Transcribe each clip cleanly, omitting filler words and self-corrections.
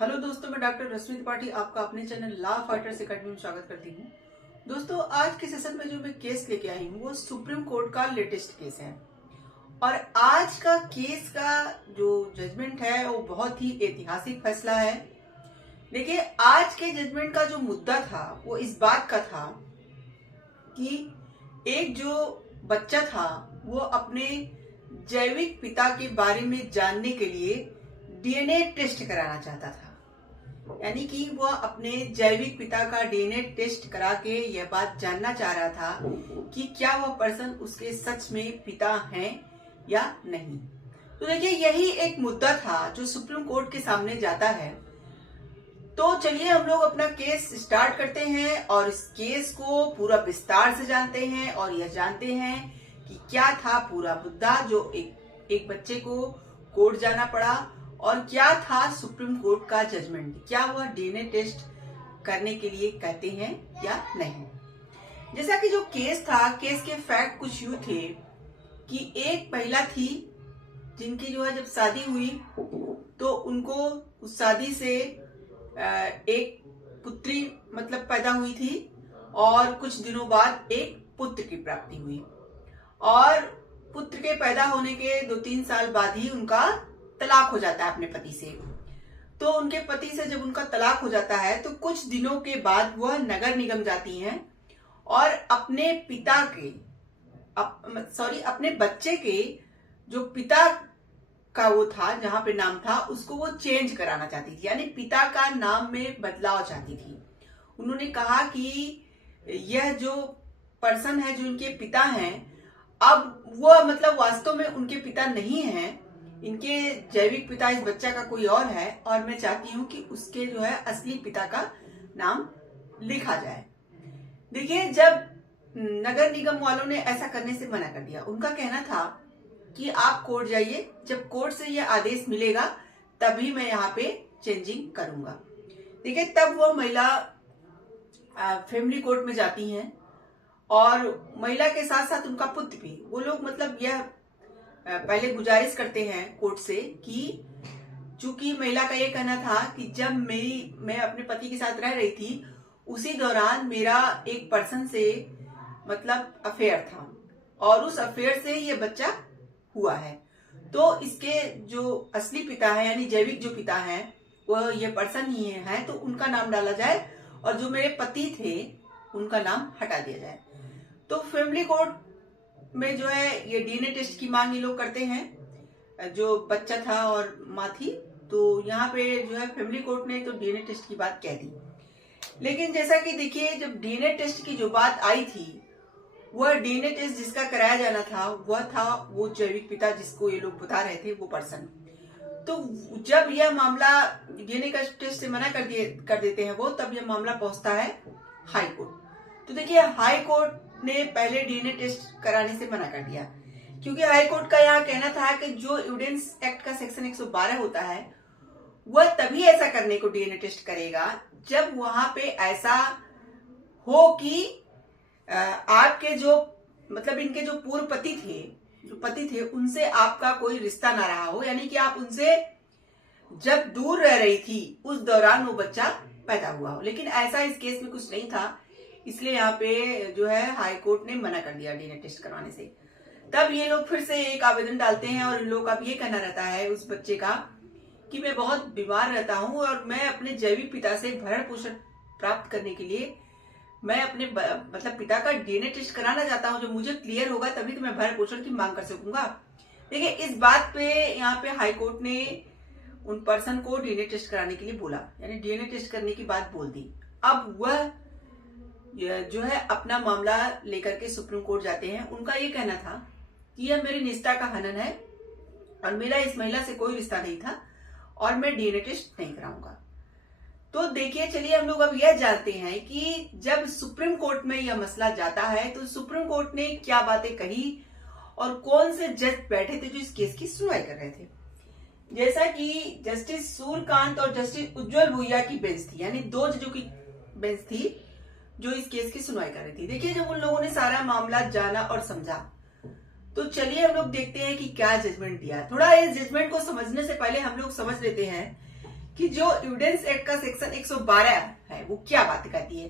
Hello दोस्तों, मैं doctor रश्मि त्रिपाठी आपका अपने चैनल लॉ फाइटर्स एकेडमी में स्वागत करती हूँ। दोस्तों, आज के सेशन में जो मैं केस लेके आई हूँ वो सुप्रीम कोर्ट का लेटेस्ट केस है और आज का केस का जो जजमेंट है वो बहुत ही ऐतिहासिक फैसला है। देखिए, आज के जजमेंट का जो मुद्दा था वो इस बात का था कि एक जो बच्चा था वो अपने जैविक पिता के बारे में जानने के लिए डीएनए टेस्ट कराना चाहता था। यानी कि वह अपने जैविक पिता का डीएनए टेस्ट करा के यह बात जानना चाह रहा था कि क्या वह पर्सन उसके सच में पिता हैं या नहीं। तो देखिए, यही एक मुद्दा था जो सुप्रीम कोर्ट के सामने जाता है। तो चलिए हम लोग अपना केस स्टार्ट करते हैं और इस केस को पूरा विस्तार से जानते हैं और यह जानते हैं कि क्या था पूरा मुद्दा जो एक बच्चे को कोर्ट जाना पड़ा और क्या था सुप्रीम कोर्ट का जजमेंट, क्या वह डीएनए टेस्ट करने के लिए कहते हैं या नहीं। जैसा कि जो केस था, केस के फैक्ट कुछ यूं थे कि एक महिला थी जिनकी जो है जब शादी हुई तो उनको उस शादी से एक पुत्री मतलब पैदा हुई थी और कुछ दिनों बाद एक पुत्र की प्राप्ति हुई और पुत्र के पैदा होने के 2-3 साल बाद ही उनका तलाक हो जाता है अपने पति से। तो उनके पति से जब उनका तलाक हो जाता है तो कुछ दिनों के बाद वह नगर निगम जाती हैं और अपने पिता के अपने बच्चे के जो पिता का वो था, जहां पे नाम था, उसको वो चेंज कराना चाहती थी, यानी पिता का नाम में बदलाव चाहती थी। उन्होंने कहा कि यह जो पर्सन है जो इनके पिता हैं, अब वह मतलब वास्तव में उनके पिता नहीं हैं, इनके जैविक पिता इस बच्चा का कोई और है और मैं चाहती हूं कि उसके जो है असली पिता का नाम लिखा जाए। देखिए, जब नगर निगम वालों ने ऐसा करने से मना कर दिया, उनका कहना था कि आप कोर्ट जाइए, जब कोर्ट से यह आदेश मिलेगा तभी मैं यहाँ पे चेंजिंग करूंगा। देखिए, तब वो महिला फैमिली कोर्ट में जाती हैं और महिला के साथ साथ उनका पुत्र भी। वो लोग मतलब यह पहले गुजारिश करते हैं कोर्ट से कि चूंकि महिला का ये कहना था कि जब मैं अपने पति के साथ रह रही थी उसी दौरान मेरा एक पर्सन से मतलब अफेयर था और उस अफेयर से ये बच्चा हुआ है, तो इसके जो असली पिता है यानी जैविक जो पिता है वो ये पर्सन ही है, तो उनका नाम डाला जाए और जो मेरे पति थे उनका नाम हटा दिया जाए। तो फैमिली कोर्ट में जो है ये डीएनए टेस्ट की मांग ये लोग करते हैं। जो बच्चा था और माँ थी, तो यहाँ पे जो है फैमिली कोर्ट ने तो डीएनए टेस्ट की बात कह दी। लेकिन जैसा कि देखिए, जब डीएनए टेस्ट की जो बात आई थी, वह डीएनए टेस्ट जिसका कराया जाना था वह था वो जैविक पिता जिसको ये लोग बता रहे थे, वो पर्सन। तो जब यह मामला डीएनए का टेस्ट से मना कर देते हैं वो, तब यह मामला पहुंचता है हाई कोर्ट। तो देखिए, हाई कोर्ट ने पहले डीएनए टेस्ट कराने से मना कर दिया क्योंकि हाई कोर्ट का यहाँ कहना था कि जो एविडेंस एक्ट का सेक्शन 112 होता है वह तभी ऐसा करने को डीएनए टेस्ट करेगा जब वहां पे ऐसा हो कि आपके जो मतलब इनके जो पूर्व पति थे उनसे आपका कोई रिश्ता ना रहा हो, यानी कि आप उनसे जब दूर रह रही थी उस दौरान वो बच्चा पैदा हुआ हो। लेकिन ऐसा इस केस में कुछ नहीं था, इसलिए यहाँ पे जो है हाई कोर्ट ने मना कर दिया डीएनए टेस्ट करवाने से। तब ये लोग फिर से एक आवेदन डालते हैं और इन लोगों का ये कहना रहता है उस बच्चे का कि मैं बहुत बीमार रहता हूँ और मैं अपने जैविक पिता से भरण पोषण प्राप्त करने के लिए मैं अपने मतलब पिता का डीएनए टेस्ट कराना चाहता हूँ, जो मुझे क्लियर होगा तभी तो मैं भरण पोषण की मांग कर सकूंगा। देखिए, इस बात पे यहाँ पे हाई कोर्ट ने उन पर्सन को डीएनए टेस्ट कराने के लिए बोला, यानी डीएनए टेस्ट करने की बात बोल दी। अब वह जो है अपना मामला लेकर के सुप्रीम कोर्ट जाते हैं। उनका ये कहना था कि यह मेरी निष्ठा का हनन है और मेरा इस महिला से कोई रिश्ता नहीं था और मैं डीएनए टेस्ट नहीं कराऊंगा। तो देखिए, चलिए हम लोग अब यह जानते हैं कि जब सुप्रीम कोर्ट में यह मसला जाता है तो सुप्रीम कोर्ट ने क्या बातें कही और कौन से जज बैठे थे जो इस केस की सुनवाई कर रहे थे। जैसा कि जस्टिस सूर्यकांत और जस्टिस उज्जवल भुइया की बेंच थी, यानी 2 जजों की बेंच थी जो इस केस की सुनवाई कर रही थी। देखिए, जब उन लोगों ने सारा मामला जाना और समझा तो चलिए हम लोग देखते हैं कि क्या जजमेंट दिया। थोड़ा इस जजमेंट को समझने से पहले हम लोग समझ लेते हैं कि जो एविडेंस एक्ट का सेक्शन 112 है वो क्या बात कहती है,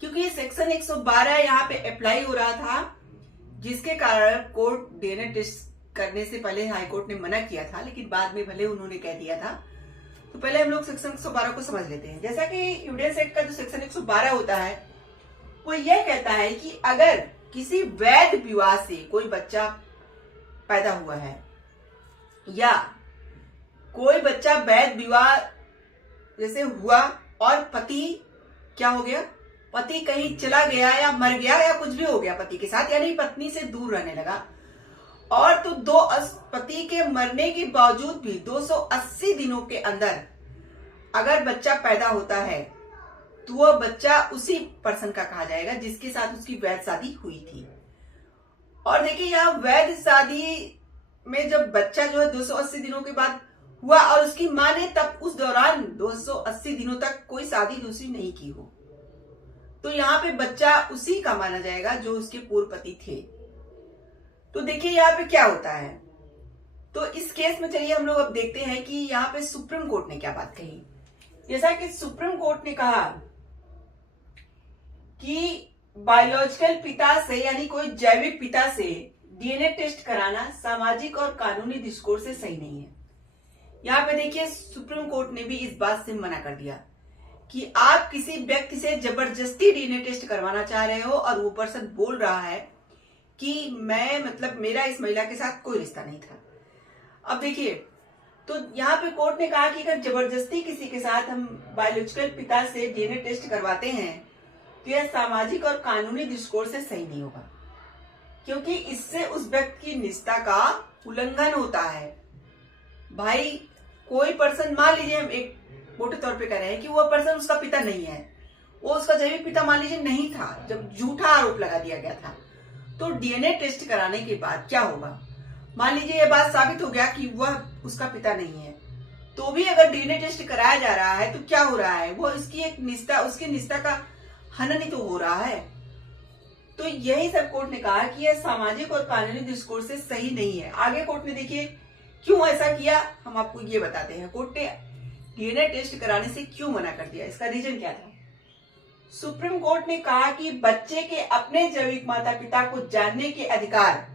क्योंकि ये सेक्शन 112 यहाँ पे अप्लाई हो रहा था, जिसके कारण कोर्ट डीएनए टेस्ट करने से पहले हाईकोर्ट ने मना किया था, लेकिन बाद में भले उन्होंने कह दिया था। तो पहले हम लोग सेक्शन 112 को समझ लेते हैं। जैसा कि एविडेंस एक्ट का जो सेक्शन 112 होता है वो यह कहता है कि अगर किसी वैध विवाह से कोई बच्चा पैदा हुआ है या कोई बच्चा वैध विवाह जैसे हुआ और पति क्या हो गया, पति कहीं चला गया या मर गया या कुछ भी हो गया पति के साथ, यानी पत्नी से दूर रहने लगा, और तो पति के मरने के बावजूद भी 280 दिनों के अंदर अगर बच्चा पैदा होता है तो वह बच्चा उसी पर्सन का कहा जाएगा जिसके साथ उसकी वैध शादी हुई थी। और देखिए यहाँ वैध शादी में जब बच्चा जो है 280 दिनों के बाद हुआ और उसकी मां ने तब उस दौरान 280 दिनों तक कोई शादी दूसरी नहीं की हो, तो यहाँ पे बच्चा उसी का माना जाएगा जो उसके पूर्व पति थे। तो देखिए यहाँ पे क्या होता है, तो इस केस में चलिए हम लोग अब देखते हैं कि यहाँ पे सुप्रीम कोर्ट ने क्या बात कही। जैसा कि सुप्रीम कोर्ट ने कहा कि बायोलॉजिकल पिता से यानी कोई जैविक पिता से डीएनए टेस्ट कराना सामाजिक और कानूनी दृष्टिकोण से सही नहीं है। यहाँ पे देखिए सुप्रीम कोर्ट ने भी इस बात से मना कर दिया कि आप किसी व्यक्ति से जबरदस्ती डीएनए टेस्ट करवाना चाह रहे हो और वो पर्सन बोल रहा है कि मैं मतलब मेरा इस महिला के साथ कोई रिश्ता नहीं था। अब देखिए तो यहाँ पे कोर्ट ने कहा कि अगर जबरदस्ती किसी के साथ हम बायोलॉजिकल पिता से डीएनए टेस्ट करवाते हैं तो यह सामाजिक और कानूनी दृष्टिकोण से सही नहीं होगा, क्योंकि इससे उस व्यक्ति की निजता का उल्लंघन होता है। भाई कोई पर्सन, मान लीजिए हम एक मोटे तौर पे कह रहे हैं कि वह पर्सन उसका पिता नहीं है, वो उसका जैविक पिता मान लीजिए नहीं था जब झूठा आरोप लगा दिया गया था, तो डीएनए टेस्ट कराने के बाद क्या होगा, मान लीजिए ये बात साबित हो गया कि वह उसका पिता नहीं है, तो भी अगर डीएनए टेस्ट कराया जा रहा है तो क्या हो रहा है, वो इसकी एक निष्ठा, उसकी निष्ठा का हनन ही तो हो रहा है। तो यही सब कोर्ट ने कहा कि यह सामाजिक और कानूनी दृष्टिकोण से सही नहीं है। आगे कोर्ट ने देखिए क्यों ऐसा किया, हम आपको ये बताते हैं। कोर्ट ने डीएनए टेस्ट कराने से क्यों मना कर दिया, इसका रीजन क्या था। सुप्रीम कोर्ट ने कहा कि बच्चे के अपने जैविक माता पिता को जानने के अधिकार,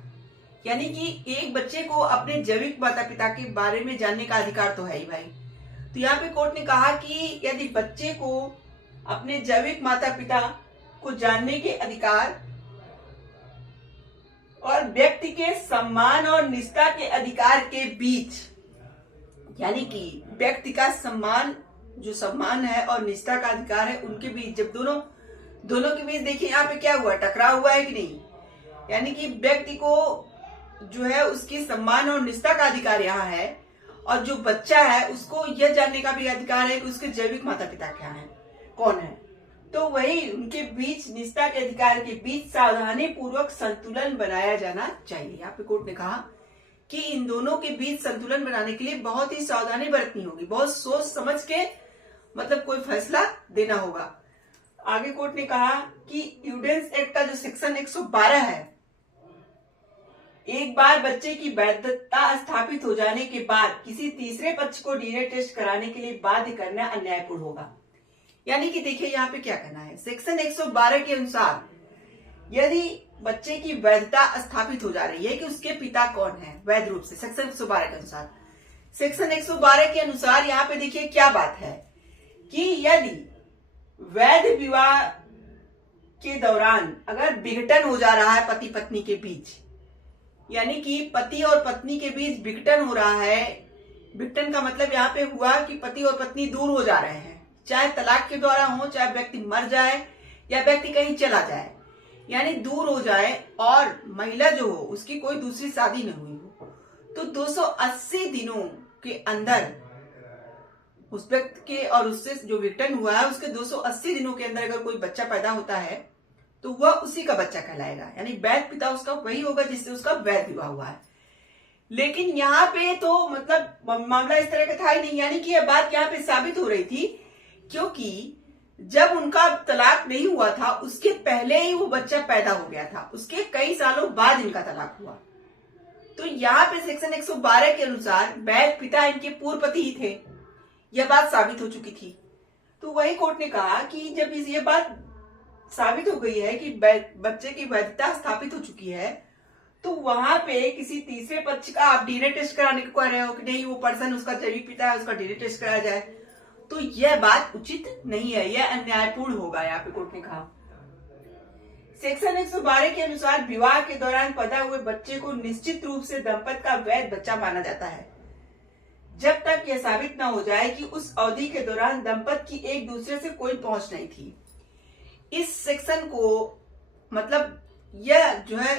यानी कि एक बच्चे को अपने जैविक माता पिता के बारे में जानने का अधिकार तो है ही भाई। तो यहाँ पे कोर्ट ने कहा कि यदि बच्चे को अपने जैविक माता पिता को जानने के अधिकार और व्यक्ति के सम्मान और निष्ठा के अधिकार के बीच, यानी कि व्यक्ति का सम्मान, जो सम्मान है और निष्ठा का अधिकार है, उनके बीच जब दोनों के बीच देखिए यहाँ पे क्या हुआ, टकराव हुआ है कि नहीं, यानी कि व्यक्ति को जो है उसकी सम्मान और निष्ठा का अधिकार यहाँ है और जो बच्चा है उसको यह जानने का भी अधिकार है कि उसके जैविक माता पिता क्या है, कौन है। तो वही उनके बीच, निष्ठा के अधिकार के बीच सावधानी पूर्वक संतुलन बनाया जाना चाहिए। यहाँ पे कोर्ट ने कहा कि इन दोनों के बीच संतुलन बनाने के लिए बहुत ही सावधानी बरतनी होगी, बहुत सोच समझ के मतलब कोई फैसला देना होगा। आगे कोर्ट ने कहा कि एविडेंस एक्ट का जो सेक्शन 112 है, एक बार बच्चे की वैधता स्थापित हो जाने के बाद किसी तीसरे पक्ष को डीएनए टेस्ट कराने के लिए बाध्य करना अन्यायपूर्ण होगा। यानी कि देखिए यहाँ पे क्या कहना है, सेक्शन 112 के अनुसार यदि बच्चे की वैधता स्थापित हो जा रही है कि उसके पिता कौन है वैध रूप से, सेक्शन 112 के अनुसार, सेक्शन 112 के अनुसार यहाँ पे देखिए क्या बात है कि यदि वैध विवाह के दौरान अगर विघटन हो जा रहा है पति पत्नी के बीच, यानी कि पति और पत्नी के बीच विघटन हो रहा है, विघटन का मतलब यहाँ पे हुआ कि पति और पत्नी दूर हो जा रहे हैं, चाहे तलाक के द्वारा हो, चाहे व्यक्ति मर जाए या व्यक्ति कहीं चला जाए, यानी दूर हो जाए और महिला जो हो उसकी कोई दूसरी शादी न हुई हो, तो 280 दिनों के अंदर उस व्यक्ति के और उससे जो विघटन हुआ है उसके 280 दिनों के अंदर अगर कोई बच्चा पैदा होता है तो वह उसी का बच्चा कहलाएगा, यानी वैध पिता उसका वही होगा जिससे उसका वैध विवाह हुआ है। लेकिन यहाँ पे तो मतलब मामला इस तरह का था ही नहीं, यानी कि यह बात यहाँ पे साबित हो रही थी क्योंकि जब उनका तलाक नहीं हुआ था उसके पहले ही वो बच्चा पैदा हो गया था, उसके कई सालों बाद इनका तलाक हुआ। तो यहाँ पे सेक्शन 112 के अनुसार वैध पिता इनके पूर्व पति ही थे, यह बात साबित हो चुकी थी। तो वही कोर्ट ने कहा कि जब ये बात साबित हो गई है कि बच्चे की वैधता स्थापित हो चुकी है, तो वहां पे किसी तीसरे पक्ष का आप डीएनए टेस्ट कराने को कह रहे हो कि नहीं वो पर्सन उसका जैविक पिता है, उसका डीएनए टेस्ट कराया जाए, तो यह बात उचित नहीं है, यह अन्यायपूर्ण होगा, यहाँ पे कोर्ट ने कहा। सेक्शन 112 के अनुसार विवाह के दौरान पैदा हुए बच्चे को निश्चित रूप से दंपत का वैध बच्चा माना जाता है, जब तक यह साबित न हो जाए कि उस अवधि के दौरान दंपत की एक दूसरे से कोई पहुंच नहीं थी। इस सेक्शन को मतलब यह जो है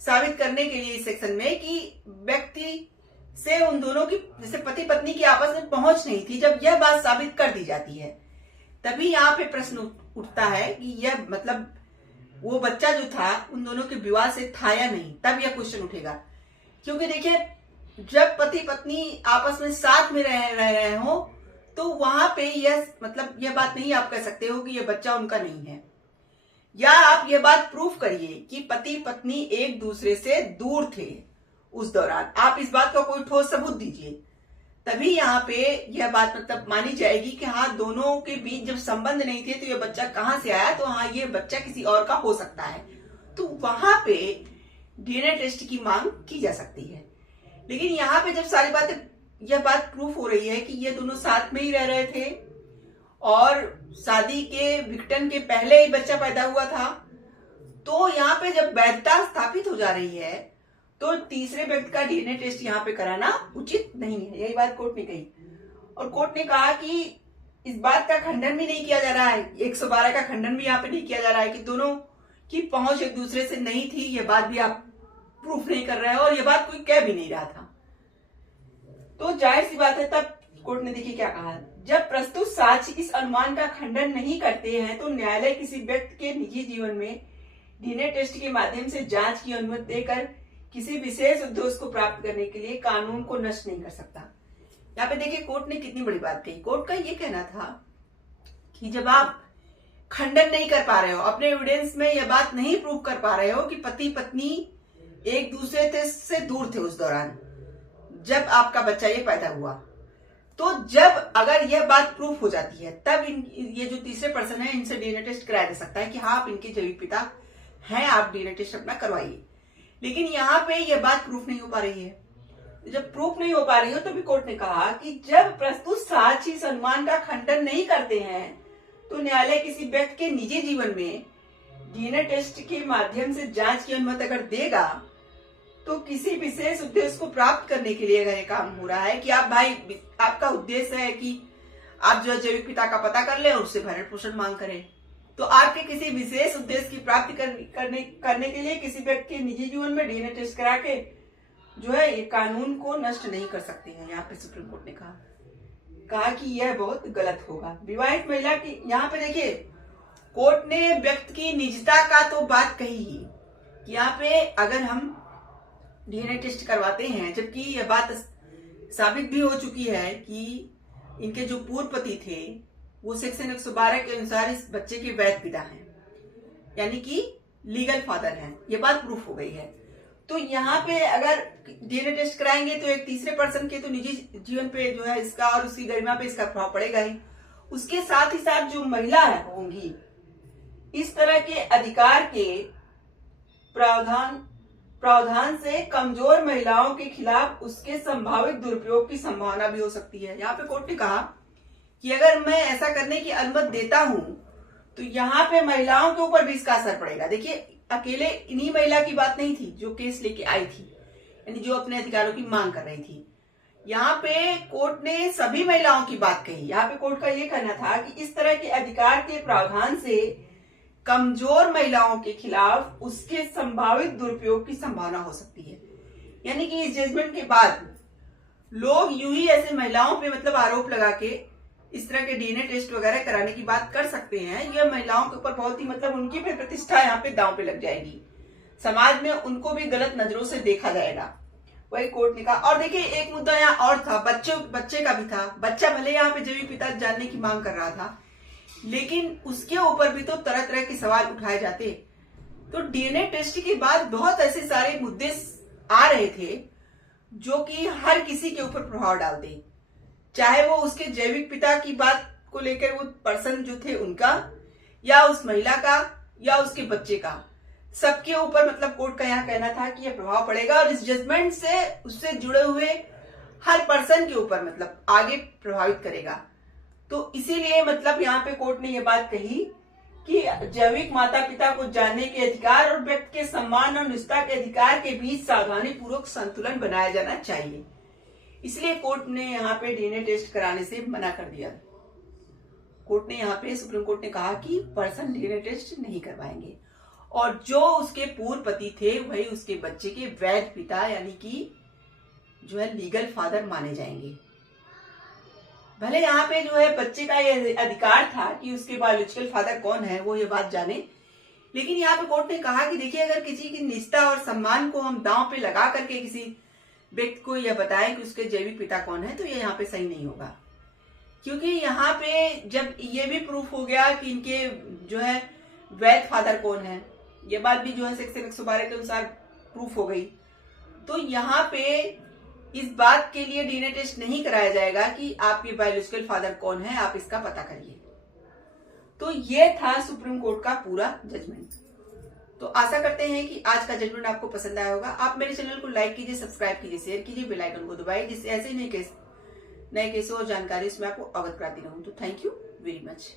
साबित करने के लिए इस सेक्शन में कि व्यक्ति से उन दोनों की जैसे पति पत्नी की आपस में पहुंच नहीं थी, जब यह बात साबित कर दी जाती है तभी यहाँ पे प्रश्न उठता है कि यह मतलब वो बच्चा जो था उन दोनों के विवाह से था या नहीं, तब यह क्वेश्चन उठेगा। क्योंकि देखिए जब पति पत्नी आपस में साथ में रह रहे हो तो वहां पे यह मतलब यह बात नहीं आप कह सकते हो कि यह बच्चा उनका नहीं है, या आप यह बात प्रूफ करिए कि पति पत्नी एक दूसरे से दूर थे उस दौरान, आप इस बात का कोई ठोस सबूत दीजिए, तभी यहाँ पे यह बात मतलब मानी जाएगी कि हाँ दोनों के बीच जब संबंध नहीं थे तो यह बच्चा कहाँ से आया, तो हाँ ये बच्चा किसी और का हो सकता है, तो वहां पे डीएनए टेस्ट की मांग की जा सकती है। लेकिन यहाँ पे जब सारी बातें यह बात प्रूफ हो रही है कि ये दोनों साथ में ही रह रहे थे और शादी के विघटन के पहले ही बच्चा पैदा हुआ था, तो यहाँ पे जब वैधता स्थापित हो जा रही है तो तीसरे व्यक्ति का डीएनए टेस्ट यहाँ पे कराना उचित नहीं है, यही बात कोर्ट ने कही। और कोर्ट ने कहा कि इस बात का खंडन भी नहीं किया जा रहा है, 112 का खंडन भी यहाँ पे नहीं किया जा रहा है कि दोनों की पहुंच एक दूसरे से नहीं थी, यह बात भी आप प्रूफ नहीं कर रहे हैं और यह बात कोई कह भी नहीं रहा था। तो जाहिर सी बात है, तब कोर्ट ने देखिए क्या कहा, जब प्रस्तुत साक्ष्य इस अनुमान का खंडन नहीं करते हैं तो न्यायालय किसी व्यक्ति के निजी जीवन में डीएनए टेस्ट के माध्यम से जांच की अनुमति देकर किसी विशेष उद्देश्य को प्राप्त करने के लिए कानून को नष्ट नहीं कर सकता। यहाँ पे देखिए कोर्ट ने कितनी बड़ी बात कही। कोर्ट का ये कहना था कि जब आप खंडन नहीं कर पा रहे हो, अपने एविडेंस में यह बात नहीं प्रूव कर पा रहे हो कि पति पत्नी एक दूसरे से दूर थे उस दौरान जब आपका बच्चा ये पैदा हुआ, तो जब अगर यह बात प्रूफ हो जाती है तब ये जो तीसरे पर्सन है इनसे डीएनए टेस्ट कराया जा सकता है कि हाँ आप इनके जैविक पिता हैं, आप डीएनए टेस्ट अपना करवाइए। लेकिन यहाँ पे यह बात प्रूफ नहीं हो पा रही है। जब प्रूफ नहीं हो पा रही हो तभी कोर्ट ने कहा कि जब प्रस्तुत साक्ष्य इस अनुमान का खंडन नहीं करते हैं तो न्यायालय किसी व्यक्ति के निजी जीवन में डीएनए टेस्ट के माध्यम से जांच की अनुमति अगर देगा तो किसी विशेष उद्देश्य को प्राप्त करने के लिए अगर ये काम हो रहा है कि आप भाई आपका उद्देश्य है कि आप जो जैविक पिता का पता कर ले और उससे भरण पोषण मांग करें, तो आपके किसी विशेष उद्देश्य की प्राप्ति करने के लिए किसी व्यक्ति के निजी जीवन में डीएनए टेस्ट करा के जो है ये कानून को नष्ट नहीं कर सकते हैं। यहाँ पे सुप्रीम कोर्ट ने कहा कि यह बहुत गलत होगा। विवाहित महिला की यहाँ पे देखिए कोर्ट ने व्यक्ति की निजता का तो बात कही ही, यहाँ पे अगर हम डीएनए टेस्ट करवाते हैं जबकि यह बात साबित भी हो चुकी है कि इनके जो पूर्व पति थे वो सेक्शन 112 के अनुसार इस बच्चे के वैध पिता हैं, यानी कि लीगल फादर हैं, ये बात प्रूफ हो गई है। तो यहाँ पे अगर डीएनए टेस्ट कराएंगे तो एक तीसरे पर्सन के तो निजी जीवन पे जो है इसका और उसकी गरिमा पे इसका प्रभाव पड़ेगा ही, उसके साथ ही साथ जो महिला होंगी इस तरह के अधिकार के प्रावधान से कमजोर महिलाओं के खिलाफ उसके संभावित दुरुपयोग की संभावना भी हो सकती है। यहाँ पे कोर्ट ने कहा कि अगर मैं ऐसा करने की अनुमति देता हूं तो यहाँ पे महिलाओं के ऊपर भी इसका असर पड़ेगा। देखिए अकेले इन्हीं महिला की बात नहीं थी जो केस लेके आई थी, यानी जो अपने अधिकारों की मांग कर रही थी। यहाँ पे कोर्ट ने सभी महिलाओं की बात कही। यहाँ पे कोर्ट का ये कहना था कि इस तरह के अधिकार के प्रावधान से कमजोर महिलाओं के खिलाफ उसके संभावित दुरुपयोग की संभावना हो सकती है। यानी कि इस जजमेंट के बाद लोग यूं ही ऐसे महिलाओं पे मतलब आरोप लगा के इस तरह के डीएनए टेस्ट वगैरह कराने की बात कर सकते हैं। यह महिलाओं के ऊपर बहुत ही मतलब उनकी भी प्रतिष्ठा यहाँ पे दांव पे लग जाएगी, समाज में उनको भी गलत नजरों से देखा जाएगा, वही कोर्ट ने कहा। और देखिए एक मुद्दा यहाँ और था, बच्चे का भी था। बच्चा भले यहाँ पे जैविक पिता जानने की मांग कर रहा था लेकिन उसके ऊपर भी तो तरह तरह के सवाल उठाए जाते। तो डीएनए टेस्ट के बाद बहुत ऐसे सारे मुद्दे आ रहे थे जो कि हर किसी के ऊपर प्रभाव डालते। चाहे वो उसके जैविक पिता की बात को लेकर वो पर्सन जो थे उनका, या उस महिला का, या उसके बच्चे का, सबके ऊपर मतलब कोर्ट का यह कहना था कि यह प्रभाव पड़ेगा और इस जजमेंट से उससे जुड़े हुए हर पर्सन के ऊपर मतलब आगे प्रभावित करेगा। तो इसीलिए मतलब यहाँ पे कोर्ट ने यह बात कही कि जैविक माता पिता को जानने के अधिकार और व्यक्ति के सम्मान और निष्ठा के अधिकार के बीच सावधानी पूर्वक संतुलन बनाया जाना चाहिए। इसलिए कोर्ट ने यहाँ पे डीएनए टेस्ट कराने से मना कर दिया। कोर्ट ने यहाँ पे सुप्रीम कोर्ट ने कहा कि पर्सन डीएनए टेस्ट नहीं करवाएंगे और जो उसके पूर्व पति थे वही उसके बच्चे के वैध पिता यानी कि जो है लीगल फादर माने जाएंगे। भले यहाँ पे जो है बच्चे का ये अधिकार था कि उसके बायोलॉजिकल फादर कौन है वो ये बात जाने, लेकिन यहाँ पे कोर्ट ने कहा कि देखिए अगर किसी की निष्ठा और सम्मान को हम दांव पे लगा करके किसी व्यक्ति को यह बताएं कि उसके जैविक पिता कौन है तो ये यहाँ पे सही नहीं होगा। क्योंकि यहाँ पे जब ये भी प्रूफ हो गया कि इनके जो है वैध फादर कौन है, ये बात भी जो है सेक्शन 112 के अनुसार प्रूफ हो गई, तो यहाँ पे इस बात के लिए डीएनए टेस्ट नहीं कराया जाएगा कि आपके बायोलॉजिकल फादर कौन है, आप इसका पता करिए। तो ये था सुप्रीम कोर्ट का पूरा जजमेंट। तो आशा करते हैं कि आज का जजमेंट आपको पसंद आया होगा। आप मेरे चैनल को लाइक कीजिए, सब्सक्राइब कीजिए, शेयर कीजिए, बेल आइकन को दबाइए जिससे ऐसे नए केसों और जानकारी उसमें आपको अवगत कराती रहूं। तो थैंक यू वेरी मच।